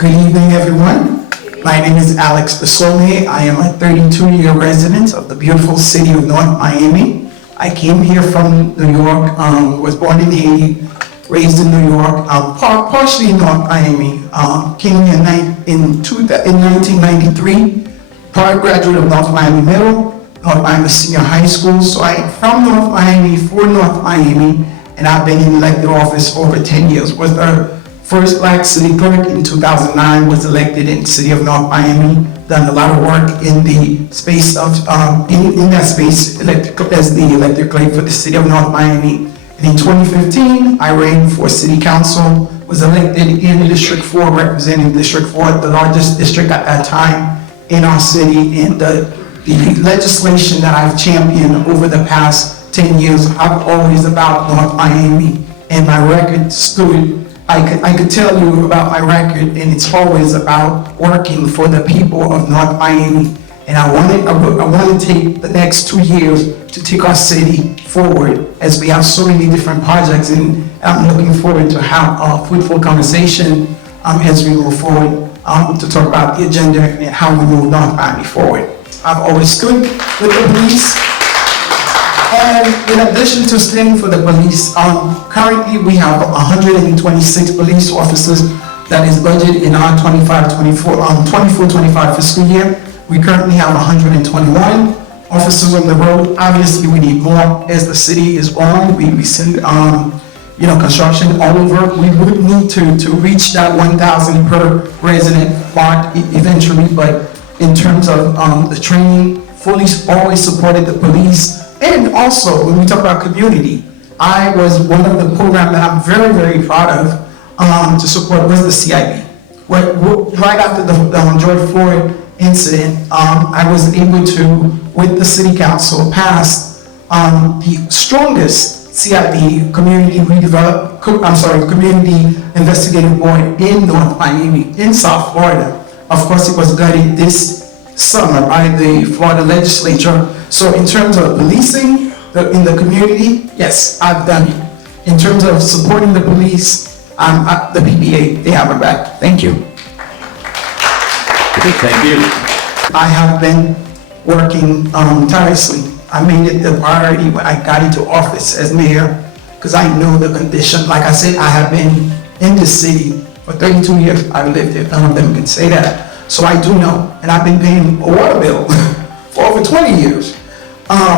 Good evening, everyone. My name is Alix Desulme. I am a 32-year resident of the beautiful city of North Miami. I came here from New York, was born in Haiti, raised in New York, partially in North Miami. Came here in 1993, prior graduate of North Miami Middle, North Miami Senior High School. So I'm from North Miami, for North Miami, and I've been in elected office for over 10 years. Was the first black city clerk in 2009, was elected in the city of North Miami, done a lot of work in the space of, in that space, as the elected clerk for the city of North Miami. And in 2015, I ran for city council, was elected in District 4, representing District 4, the largest district at that time in our city. And the legislation that I've championed over the past 10 years, I'm always about North Miami, and my record stood. I could tell you about my record, and it's always about working for the people of North Miami. And I want to take the next 2 years to take our city forward, as we have so many different projects, and I'm looking forward to have a fruitful conversation as we move forward to talk about the agenda and how we move North Miami forward. I've always stood with the police. And in addition to standing for the police, currently we have 126 police officers that is budgeted in our 24-25 fiscal year. We currently have 121 officers on the road. Obviously, we need more as the city is growing. We send construction all over. We would need to reach that 1,000 per resident mark eventually, but in terms of the training, fully always supported the police. And also, when we talk about community, I was one of the programs that I'm very, very proud of to support was the CIB. Right after the George Floyd incident, I was able to, with the city council, pass the strongest CIB community investigative board in North Miami, in South Florida. Of course, it was gutted this summer by the Florida legislature. So in terms of policing in the community, yes, I've done it. In terms of supporting the police, the PBA, they have my back. Thank you. Thank you. I have been working tirelessly. I made it the priority when I got into office as mayor, because I know the condition. Like I said, I have been in this city for 32 years. I've lived here. None of them can say that. So I do know, and I've been paying a water bill for over 20 years.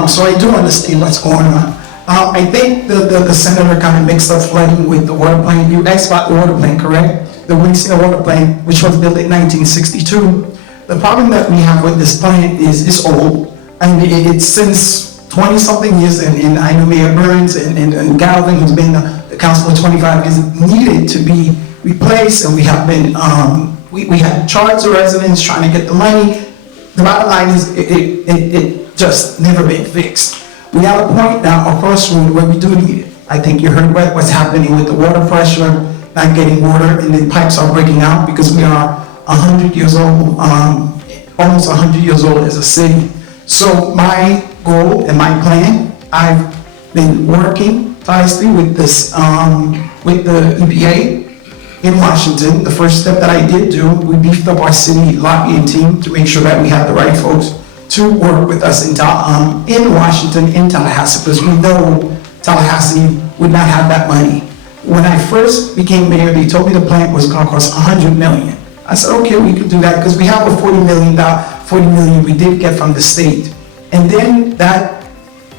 So I do understand what's going on. I think the senator kind of mixed up flooding with the water plant. You asked about the water plant, correct? The Winston water plant, which was built in 1962. The problem that we have with this plant is it's old, and it's since 20-something years, and I know Mayor Burns and Galvin, who's been the council for 25 years, needed to be replaced, and we have been, we had charged the residents trying to get the money. The bottom line is it just never been fixed. We have a point now across the road where we do need it. I think you heard what's happening with the water pressure, not getting water, and the pipes are breaking out because we are 100 years old, almost 100 years old as a city. So my goal and my plan, I've been working tirelessly with this, with the EPA in Washington. The first step that I did do, we beefed up our city lobbying team to make sure that we have the right folks to work with us in Washington, in Tallahassee, because we know Tallahassee would not have that money. When I first became mayor, they told me the plant was going to cost $100 million. I said, okay, we could do that, because we have a $40 million we did get from the state. And then that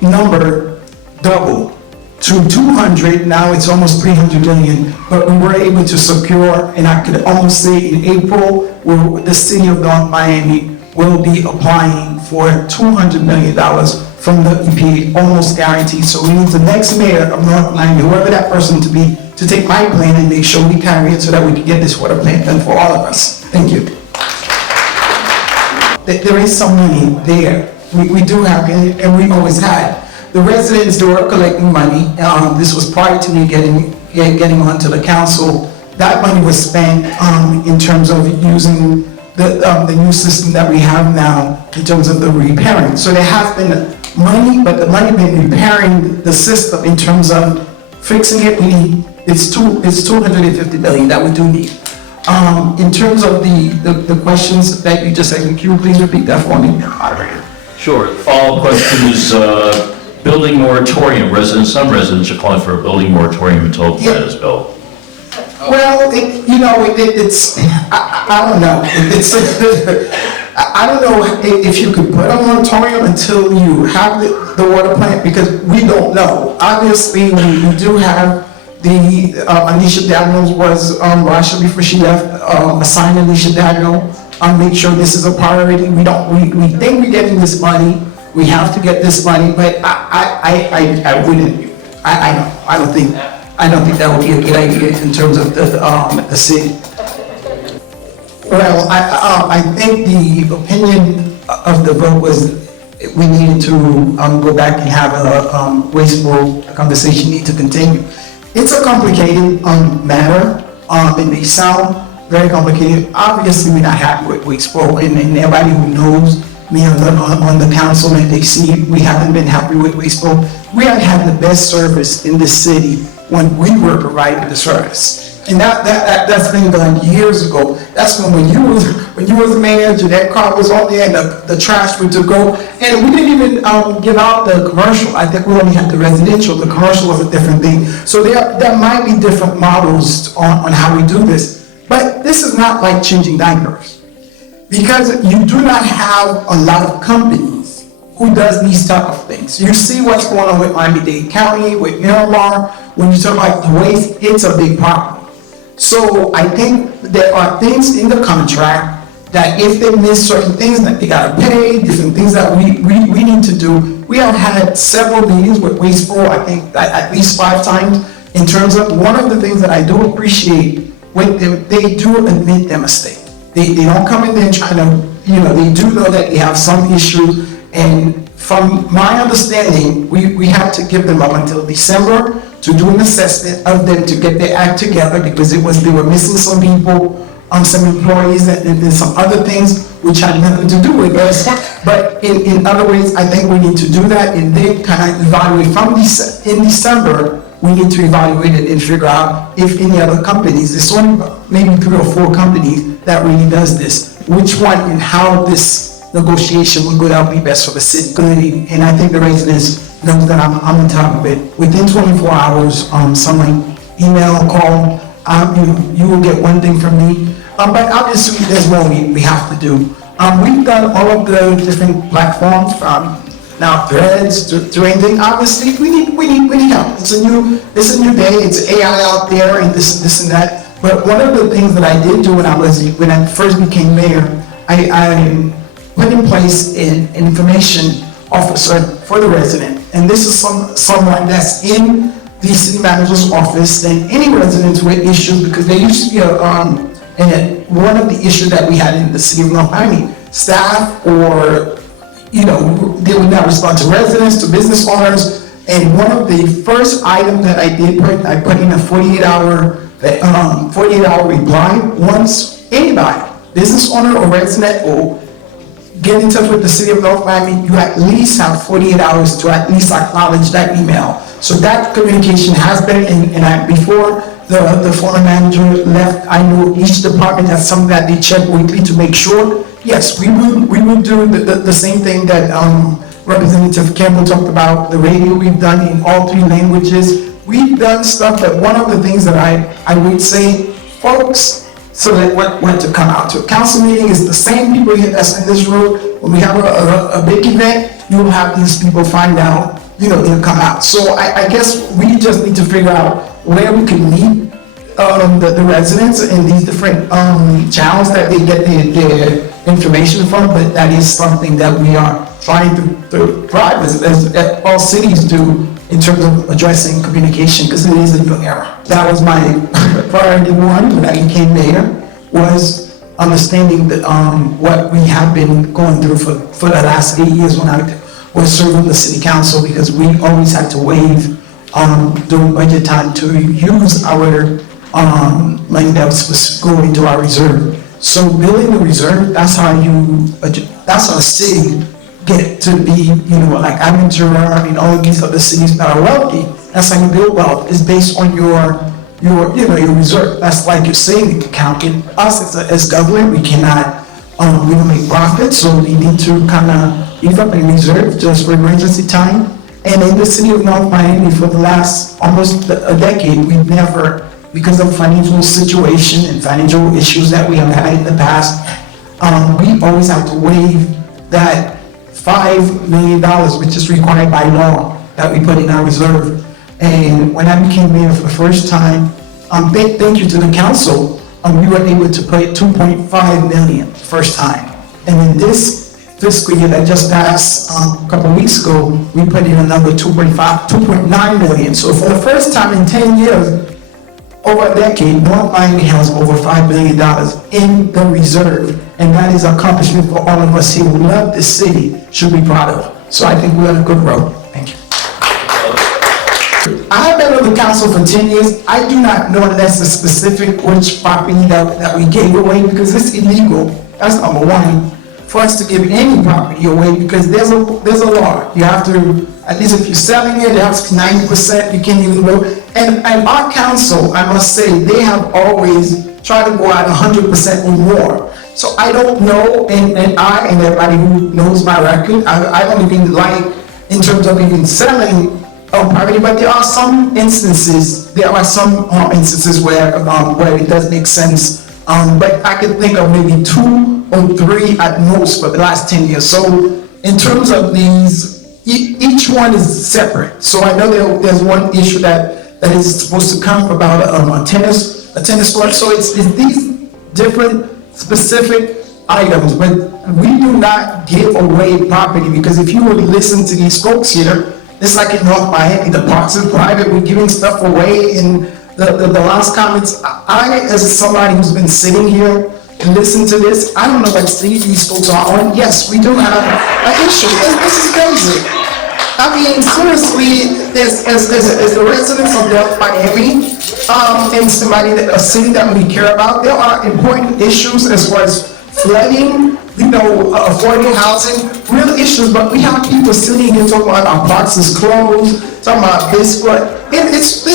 number doubled to 200, now it's almost 300 million, but we were able to secure, and I could almost say in April, the city of North Miami will be applying for $200 million from the EPA, almost guaranteed. So we need the next mayor of North Miami, whoever that person to be, to take my plan and make sure we carry it so that we can get this water plant done for all of us. Thank you. There is some money there. We do have, and we always had. The residents, they were collecting money. This was prior to me getting onto the council. That money was spent in terms of using the new system that we have now in terms of the repairing. So there has been money, but the money been repairing the system in terms of fixing it. It's $250 million that we do need. In terms of the questions that you just said, can you please repeat that for me, moderator? Sure. The follow-up question is building moratorium. Some residents are calling for a building moratorium until the plan is built. Well, it's, I don't know. I don't know if you could put a moratorium until you have the water plant, because we don't know. Obviously, we do have Alicia Daniels was, Rasha, before she left, assigned Alicia Daniel, make sure this is a priority. We think we're getting this money. We have to get this money, but I wouldn't, I don't think that would be a good idea in terms of the city. Well, I think the opinion of the vote was we needed to go back and have a wasteful conversation need to continue. It's a complicated matter. It may sound very complicated. Obviously, we're not happy with wasteful, and everybody who knows me on the council and they see we haven't been happy with wasteful. We have had the best service in the city when we were providing the service. And that's been done years ago. That's when you was the manager, that car was on there and the trash would to go. And we didn't even give out the commercial. I think we only had the residential. The commercial was a different thing. So there might be different models on how we do this. But this is not like changing diapers. Because you do not have a lot of companies who does these type of things. You see what's going on with Miami-Dade County, with Miramar. When you talk about the waste, it's a big problem. So I think there are things in the contract that if they miss certain things that they gotta pay, different things that we need to do. We have had several meetings with Wasteful, I think at least 5 times, in terms of one of the things that I do appreciate when they do admit their mistake. They don't come in there and try to, they do know that they have some issues, and from my understanding, we have to give them up until December to do an assessment of them to get their act together, because they were missing some people, some employees, and some other things which had nothing to do with us. But in other ways, I think we need to do that and then kind of evaluate in December. We need to evaluate it and figure out if any other companies, there's only maybe 3 or 4 companies that really does this, which one and how this negotiation will go out be best for the city. And I think the residents know that I'm on top of it. Within 24 hours, someone email, call, you will get one thing from me. But obviously there's more we have to do. We've done all of the different platforms from now Threads to anything. Obviously we need help. It's a new day. It's AI out there and this and that. But one of the things that I did do when I first became mayor, I put in place an information officer for the resident. And this is someone that's in the city manager's office and any residents with issues, because there used to be and one of the issues that we had in the city of North Miami, staff or, they would not respond to residents, to business owners. And one of the first items that I did I put in a 48-hour reply. Once anybody, business owner or resident, or get in touch with the city of North Miami, you at least have 48 hours to at least acknowledge that email. So that communication has been, and before the former manager left, I knew each department has something that they check weekly to make sure. Yes, we would do the same thing that Representative Campbell talked about, the radio we've done in all 3 languages. We've done stuff that one of the things that I would say, folks, so that what to come out to a council meeting is the same people here that's in this room. When we have a big event, you will have these people find out, they'll come out. So I guess we just need to figure out where we can meet the residents in these different channels that they get their information from. But that is something that we are trying to drive as all cities do in terms of addressing communication, because it is a new era. That was my priority 1 when I became mayor, was understanding that what we have been going through for the last 8 years when I was serving the city council, because we always had to waive during budget time to use our money that was supposed to go into our reserve. So building the reserve, that's how a city get to be, like Aventura and all of these other cities that are wealthy. That's how you build wealth, is based on your your reserve. That's like your savings account. In us as government, we cannot, we don't make profit, so we need to kind of leave up a reserve just for emergency time. And in the city of North Miami, for the last almost a decade, we've never, because of financial situation and financial issues that we have had in the past, we always have to waive that $5 million, which is required by law, that we put in our reserve. And when I became mayor for the first time, thank you to the council, we were able to put 2.5 million the first time. And in this fiscal year that just passed a couple of weeks ago, we put in another 2.9 million. So for the first time in 10 years, over a decade, North Miami has over $5 billion in the reserve. And that is an accomplishment for all of us here who love this city, should be proud of. So I think we're on a good road. Thank you. I have been on the council for 10 years. I do not know unless the specific which property that we gave away, because it's illegal. That's number one, for us to give any property away, because there's a law. You have to, at least if you're selling it has to be 90%, you can't even go. And our council, I must say, they have always tried to go out 100% or more. So I don't know, and everybody who knows my record, I don't even like, in terms of even selling property, but there are some instances where it does make sense. But I can think of maybe 2 or 3 at most for the last 10 years. So in terms of these, each one is separate. So I know there's one issue that is supposed to come about a tennis court. So it's these different specific items, but we do not give away property, because if you would listen to these folks here, it's like in North Miami, the parks is private, we're giving stuff away. In the last comments, I, as somebody who's been sitting here and listening to this, I don't know what stage these folks are on. Yes, we do have an issue. This is crazy. I mean, seriously, as the residents of North Miami, and a city that we care about, there are important issues as far as flooding, affordable housing, real issues, but we have people sitting here talking about our parks is closed, talking about this, but this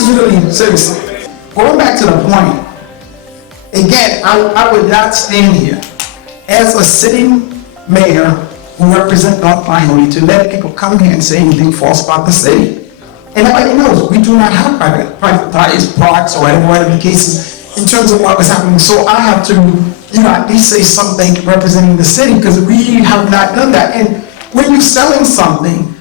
is really, seriously. Going back to the point, again, I would not stand here as a sitting mayor who represents North Miami to let people come here and say anything false about the city. And everybody knows we do not have privatized parks or whatever the case is in terms of what was happening. So I have to, at least say something representing the city, because we have not done that. And when you're selling something,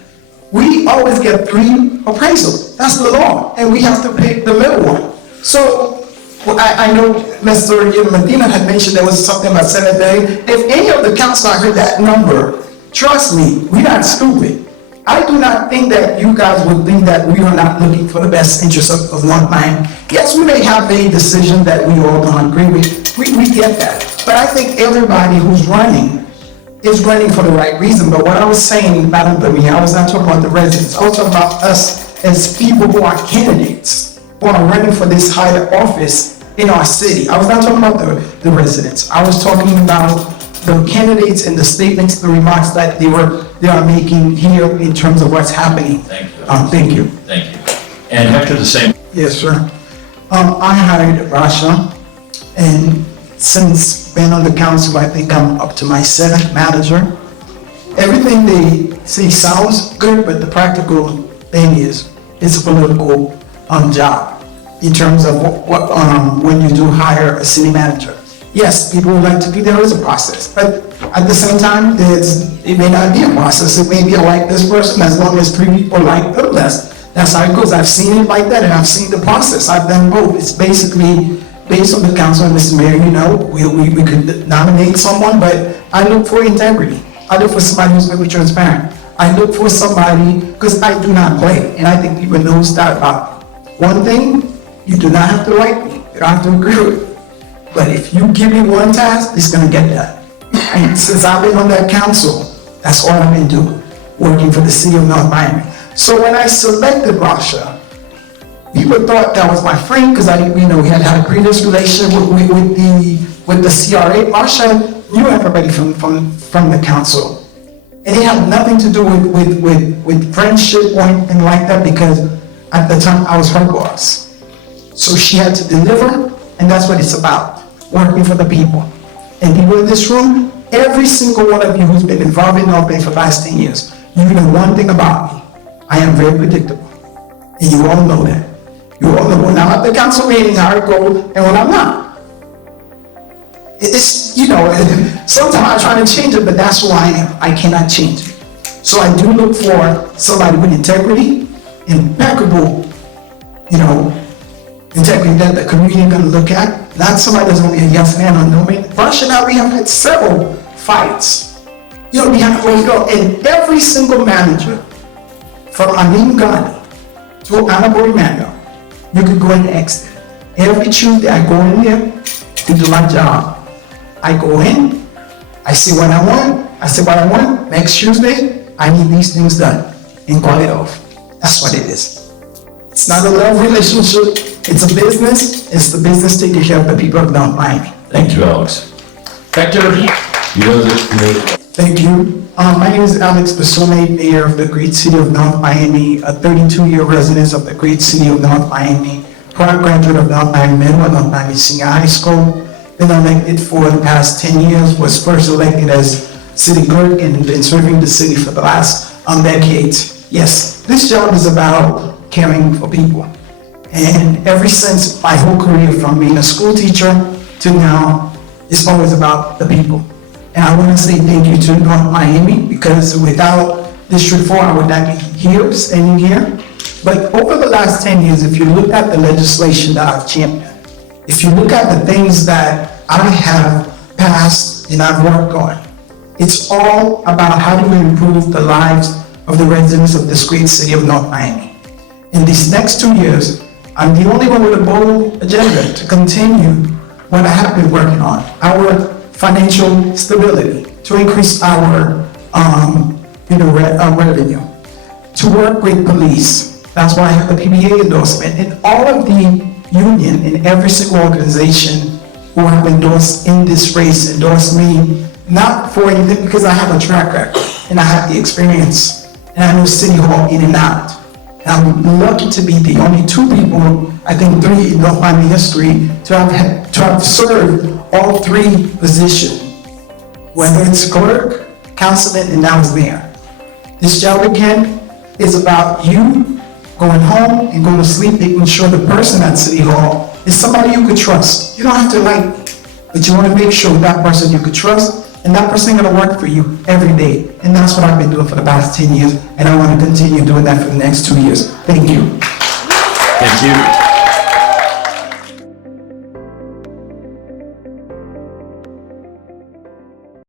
we always get 3 appraisals. That's the law, and we have to pick the middle one. So I know Mr. Medina had mentioned there was something about $7 If any of the council heard that number, trust me, we're not stupid. I do not think that you guys would think that we are not looking for the best interest of North Miami. Yes, we may have a decision that we all don't agree with. We get that. But I think everybody who's running is running for the right reason. But what I was saying, Madam Premier, I was not talking about the residents. I was talking about us as people who are candidates, who are running for this higher office in our city. I was not talking about the residents. I was talking about the candidates and the statements, the remarks that they are making here in terms of what's happening. Thank you. Thank you. Thank you. And Hector, the same. Yes, sir. I hired Rasha, and since being on the council, I think I'm up to my 7th manager. Everything they say sounds good, but the practical thing is, it's a political job in terms of what when you do hire a city manager. Yes, people would like to be, there is a process, but at the same time, it may not be a process. It may be like this person, as long as 3 people like them, that's how it goes. I've seen it like that, and I've seen the process. I've done both. It's basically based on the council and Mr. Mayor, we could nominate someone, but I look for integrity. I look for somebody who's very transparent. I look for somebody, because I do not play, and I think people knows that about one thing. You do not have to like me. You don't have to agree with me. But if you give me one task, it's going to get done. And since I've been on that council, that's all I've been doing, working for the city of North Miami. So when I selected Rasha, people thought that was my friend, because we had a previous relationship with the CRA. Rasha knew everybody from the council. And it had nothing to do with friendship or anything like that, because at the time I was her boss. So she had to deliver, and that's what it's about, working for the people. And people in this room, every single one of you who's been involved in North Bay for the last 10 years, you know one thing about me. I am very predictable. And you all know that. You all know when I'm at the council meeting how it goes and when I'm not. It's, you know, sometimes I try to change it, but that's who I am. I cannot change it. So I do look for somebody with integrity, impeccable, you know, integrity that the community is going to look at. Not somebody that's only a yes man or no man. Russia and I, we have had several fights. You know, we have to go. And every single manager, from Amin Ghani to Honorable Emmanuel, you could go and ask them. Every Tuesday I go in there to do my job. I go in, I see what I want, I say what I want. Next Tuesday, I need these things done and call it off. That's what it is. It's not a love relationship, it's a business. It's the business taking care of the people of North Miami. Thank you, Alex. Hector, you know this. Thank you. My name is Alix Desulme, Mayor of the great city of North Miami, a 32-year resident of the great city of North Miami, proud graduate of North Miami Middle and North Miami Senior High School. Been elected for the past 10 years, was first elected as city clerk and been serving the city for the last decades. Yes, this job is about caring for people. And ever since my whole career, from being a school teacher to now, it's always about the people. And I want to say thank you to North Miami, because without District 4, I would not be here, standing here. But over the last 10 years, if you look at the legislation that I've championed, if you look at the things that I have passed and I've worked on, it's all about how do we improve the lives of the residents of this great city of North Miami. In these next 2 years, I'm the only one with a bold agenda to continue what I have been working on, our financial stability, to increase our revenue, to work with police. That's why I have the PBA endorsement, and all of the union in every single organization who have endorsed in this race endorsed me, not for anything, because I have a track record and I have the experience and I know City Hall in and out. And I'm lucky to be the only 2 people, I think 3 in North Miami history, to have served all 3 positions, whether it's clerk, councilman, and now as mayor. This job again is about you going home and going to sleep, making sure the person at City Hall is somebody you could trust. You don't have to like me, but you want to make sure that person you could trust, and that person is going to work for you every day. And that's what I've been doing for the past 10 years, and I want to continue doing that for the next 2 years. Thank you. Thank you.